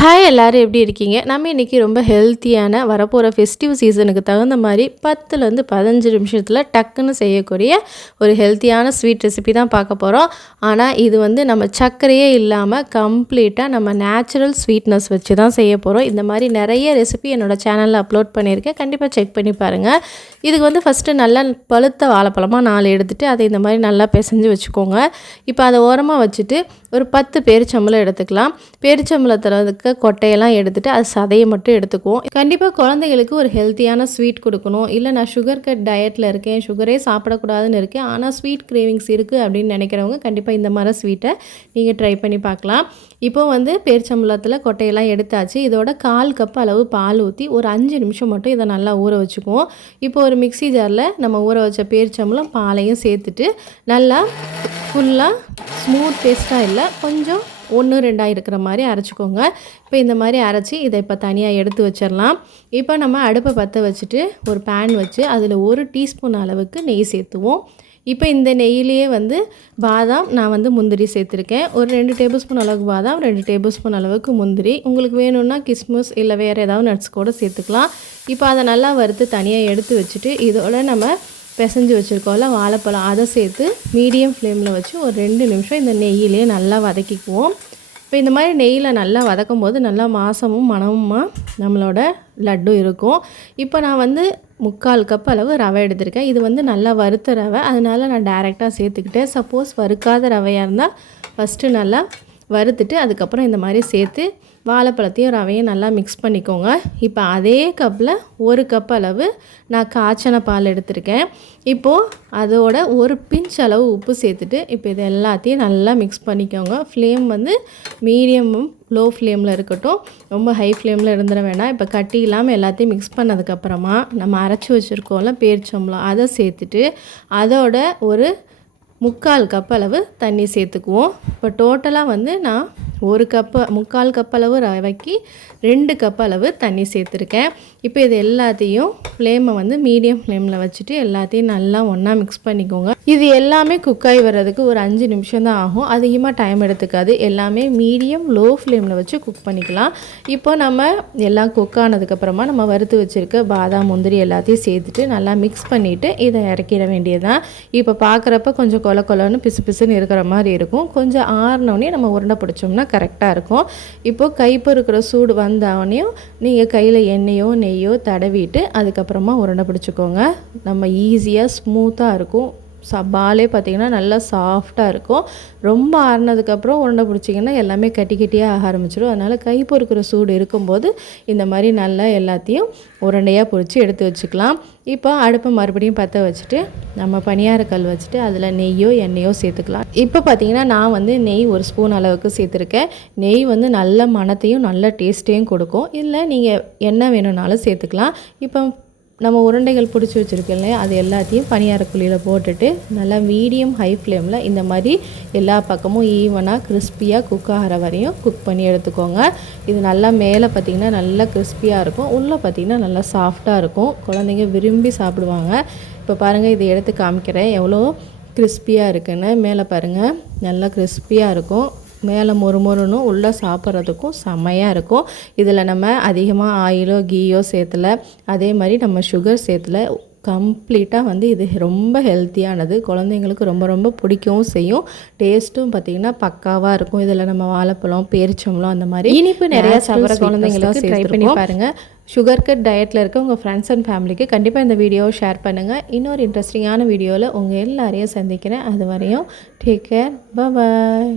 Hi எல்லாரும் எப்படி இருக்கீங்க? நம்ம இன்றைக்கி ரொம்ப ஹெல்த்தியான வரப்போகிற ஃபெஸ்டிவ் சீசனுக்கு தகுந்த மாதிரி 10லேருந்து 15 நிமிஷத்தில் டக்குன்னு செய்யக்கூடிய ஒரு ஹெல்த்தியான ஸ்வீட் ரெசிபி தான் பார்க்க போகிறோம். ஆனால் இது வந்து நம்ம சர்க்கரையே இல்லாமல் கம்ப்ளீட்டாக நம்ம நேச்சுரல் ஸ்வீட்னஸ் வச்சு தான் செய்ய போகிறோம். இந்த மாதிரி நிறைய ரெசிபி என்னோடய சேனலில் அப்லோட் பண்ணியிருக்கேன், கண்டிப்பாக செக் பண்ணி பாருங்கள். இதுக்கு வந்து ஃபஸ்ட்டு நல்லா பழுத்த வாழைப்பழமாக 4 எடுத்துகிட்டு அதை இந்த மாதிரி நல்லா பிசைஞ்சு வச்சுக்கோங்க. இப்போ அதை ஓரமாக வச்சுட்டு ஒரு 10 பேரிச்சம்பழம் எடுத்துக்கலாம். பேரிச்சம்பழத்தில் இருக்க கொட்டையெல்லாம் எடுத்துகிட்டு அது சதையை மட்டும் எடுத்துக்குவோம். கண்டிப்பாக குழந்தைங்களுக்கு ஒரு ஹெல்த்தியான ஸ்வீட் கொடுக்கணும். இல்லை நான் சுகர் கட் டயட்டில் இருக்கேன், சுகரே சாப்பிடக்கூடாதுன்னு இருக்கேன், ஆனால் ஸ்வீட் கிரேவிங்ஸ் இருக்குது அப்படின்னு நினைக்கிறவங்க கண்டிப்பாக இந்த மாதிரி ஸ்வீட்டை நீங்கள் ட்ரை பண்ணி பார்க்கலாம். இப்போ வந்து பேரிச்சம்பழத்தில் கொட்டையெல்லாம் எடுத்தாச்சு. இதோட 1/4 கப் அளவு பால் ஊற்றி ஒரு 5 நிமிஷம் மட்டும் இதை நல்லா ஊற வச்சுக்குவோம். இப்போ ஒரு மிக்ஸி ஜாரில் நம்ம ஊற வச்ச பேரிச்சம்பழம் பாலையும் சேர்த்துட்டு நல்லா ஃபுல்லாக ஸ்மூத் பேஸ்ட்டாக இல்லை, கொஞ்சம் 1-2 இருக்கிற மாதிரி அரைச்சிக்கோங்க. இப்போ இந்த மாதிரி அரைச்சி இதை இப்போ தனியாக எடுத்து வச்சிடலாம். இப்போ நம்ம அடுப்பை பற்ற வச்சுட்டு ஒரு பேன் வச்சு அதில் 1 டீஸ்பூன் அளவுக்கு நெய் சேர்த்துவோம். இப்போ இந்த நெய்யிலேயே வந்து பாதாம், நான் வந்து முந்திரி சேர்த்துருக்கேன். ஒரு 2 டேபிள் ஸ்பூன் அளவுக்கு பாதாம், 2 டேபிள் ஸ்பூன் அளவுக்கு முந்திரி. உங்களுக்கு வேணும்னா கிஸ்மிஸ் இல்லை வேறு ஏதாவது நட்ஸ் கூட சேர்த்துக்கலாம். இப்போ அதை நல்லா வறுத்து தனியாக எடுத்து வச்சுட்டு இதோட நம்ம பிசைஞ்சு வச்சுருக்கோம்ல வாழைப்பழம், அதை சேர்த்து மீடியம் ஃப்ளேமில் வச்சு ஒரு 2 நிமிஷம் இந்த நெய்யிலே நல்லா வதக்கிக்குவோம். இப்போ இந்த மாதிரி நெய்யில் நல்லா வதக்கும் போது நல்லா வாசமும் மணமுமா நம்மளோட லட்டு இருக்கும். இப்போ நான் வந்து 3/4 கப் அளவு ரவை எடுத்திருக்கேன். இது வந்து நல்லா வறுத்த ரவை, அதனால நான் டைரெக்டாக சேர்த்துக்கிட்டேன். சப்போஸ் வறுக்காத ரவையாக இருந்தால் ஃபஸ்ட்டு நல்லா வறுத்துட்டு அதுக்கப்புறம் இந்த மாதிரி சேர்த்து வாழைப்பழத்தையும் ரவையும் நல்லா மிக்ஸ் பண்ணிக்கோங்க. இப்போ அதே கப்பில் 1 கப் அளவு நான் காய்ச்சின பால் எடுத்திருக்கேன். இப்போது அதோட ஒரு பிஞ்ச் அளவு உப்பு சேர்த்துட்டு இப்போ இது எல்லாத்தையும் நல்லா மிக்ஸ் பண்ணிக்கோங்க. ஃப்ளேம் வந்து மீடியமும் லோ ஃப்ளேமில் இருக்கட்டும், ரொம்ப ஹை ஃப்ளேமில் இருந்துட வேண்டாம். இப்போ கட்டி இல்லாமல் எல்லாத்தையும் மிக்ஸ் பண்ணதுக்கப்புறமா நம்ம அரைச்சி வச்சுருக்கோம்ல பேரிச்சம்பழம், அதை சேர்த்துட்டு அதோட ஒரு 3/4 கப் அளவு தண்ணி சேர்த்துக்குவோம். இப்போ டோட்டலாக வந்து நான் 3/4 கப் அளவு ரவைக்கு 2 கப் அளவு தண்ணி சேர்த்துருக்கேன். இப்போ இது எல்லாத்தையும் ஃப்ளேமை வந்து மீடியம் ஃப்ளேமில் வச்சுட்டு எல்லாத்தையும் நல்லா ஒன்றா மிக்ஸ் பண்ணிக்கோங்க. இது எல்லாமே குக்காகி வர்றதுக்கு ஒரு 5 நிமிஷம் தான் ஆகும், அதிகமாக டைம் எடுத்துக்காது. எல்லாமே மீடியம் லோ ஃப்ளேமில் வச்சு குக் பண்ணிக்கலாம். இப்போ நம்ம எல்லாம் குக் ஆனதுக்கப்புறமா நம்ம வறுத்து வச்சுருக்க பாதாம் முந்திரி எல்லாத்தையும் சேர்த்துட்டு நல்லா மிக்ஸ் பண்ணிவிட்டு இதை இறக்கிட வேண்டியதுதான். இப்போ பார்க்குறப்ப கொஞ்சம் கொல கொலன்னு பிசு பிசுன்னு இருக்கிற மாதிரி இருக்கும். கொஞ்சம் ஆறினோடனே நம்ம உருண்டை பிடிச்சோம்னா கரெக்டாக இருக்கும். இப்போது கைப்பொறுக்கிற சூடு வந்தவனையும் நீங்கள் கையில் எண்ணெயோ நெய்யோ தடவிட்டு அதுக்கப்புறமா உருண்டை பிடிச்சிக்கோங்க. நம்ம ஈஸியாக ஸ்மூத்தாக இருக்கும். பாலே பார்த்திங்கன்னா நல்லா சாஃப்டாக இருக்கும். ரொம்ப ஆறுனதுக்கப்புறம் உருண்டை பிடிச்சிங்கன்னா எல்லாமே கட்டி கட்டியாக ஆக ஆரம்பிச்சிடும். அதனால் கை பொறுக்கிற சூடு இருக்கும்போது இந்த மாதிரி நல்லா எல்லாத்தையும் உருண்டையாக பிடிச்சி எடுத்து வச்சுக்கலாம். இப்போ அடுப்பை மறுபடியும் பற்ற வச்சுட்டு நம்ம பணியாரக்கல் வச்சுட்டு அதில் நெய்யோ எண்ணெயோ சேர்த்துக்கலாம். இப்போ பார்த்திங்கன்னா நான் வந்து நெய் 1 ஸ்பூன் அளவுக்கு சேர்த்துருக்கேன். நெய் வந்து நல்ல மணத்தையும் நல்ல டேஸ்ட்டையும் கொடுக்கும். இல்லை நீங்கள் எண்ணெய் வேணும்னாலும் சேர்த்துக்கலாம். இப்போ நம்ம உருண்டைகள் பிடிச்சி வச்சுருக்கோம் இல்லையா, அது எல்லாத்தையும் பணியாரக்குழியில் போட்டுட்டு நல்லா மீடியம் ஹை ஃப்ளேமில் இந்த மாதிரி எல்லா பக்கமும் ஈவனாக கிறிஸ்பியாக குக் ஆகிற வரையும் குக் பண்ணி எடுத்துக்கோங்க. இது நல்லா மேலே பார்த்திங்கன்னா நல்லா கிறிஸ்பியாக இருக்கும், உள்ளே பார்த்திங்கன்னா நல்லா சாஃப்டாக இருக்கும். குழந்தைங்க விரும்பி சாப்பிடுவாங்க. இப்போ பாருங்கள், இதை எடுத்து காமிக்கிறேன் எவ்வளோ கிறிஸ்பியாக இருக்குன்னு. மேலே பாருங்கள் நல்லா கிறிஸ்பியாக இருக்கும், மேலே மொறுமொறுன்னு உள்ளே சாப்பிட்றதுக்கும் செம்மையாக இருக்கும். இதில் நம்ம அதிகமாக ஆயிலோ கீயோ சேர்த்துல, அதே மாதிரி நம்ம சுகர் சேர்த்துல. கம்ப்ளீட்டாக வந்து இது ரொம்ப ஹெல்த்தியானது, குழந்தைங்களுக்கு ரொம்ப ரொம்ப பிடிக்கவும் செய்யும். டேஸ்ட்டும் பார்த்திங்கன்னா பக்காவாக இருக்கும். இதில் நம்ம வாழைப்பழம், பேரிச்சம்பழம், அந்த மாதிரி இனிப்பு நிறையா சாப்பிட்ற குழந்தைங்களுக்கு ட்ரை பண்ணி பாருங்கள். சுகர் கட் டயட்டில் இருக்க உங்கள் ஃப்ரெண்ட்ஸ் அண்ட் ஃபேமிலிக்கு கண்டிப்பாக இந்த வீடியோவை ஷேர் பண்ணுங்கள். இன்னொரு இன்ட்ரெஸ்டிங்கான வீடியோவில் உங்கள் எல்லாரையும் சந்திக்கிறேன். அது வரையும் டேக் கேர், பாய்.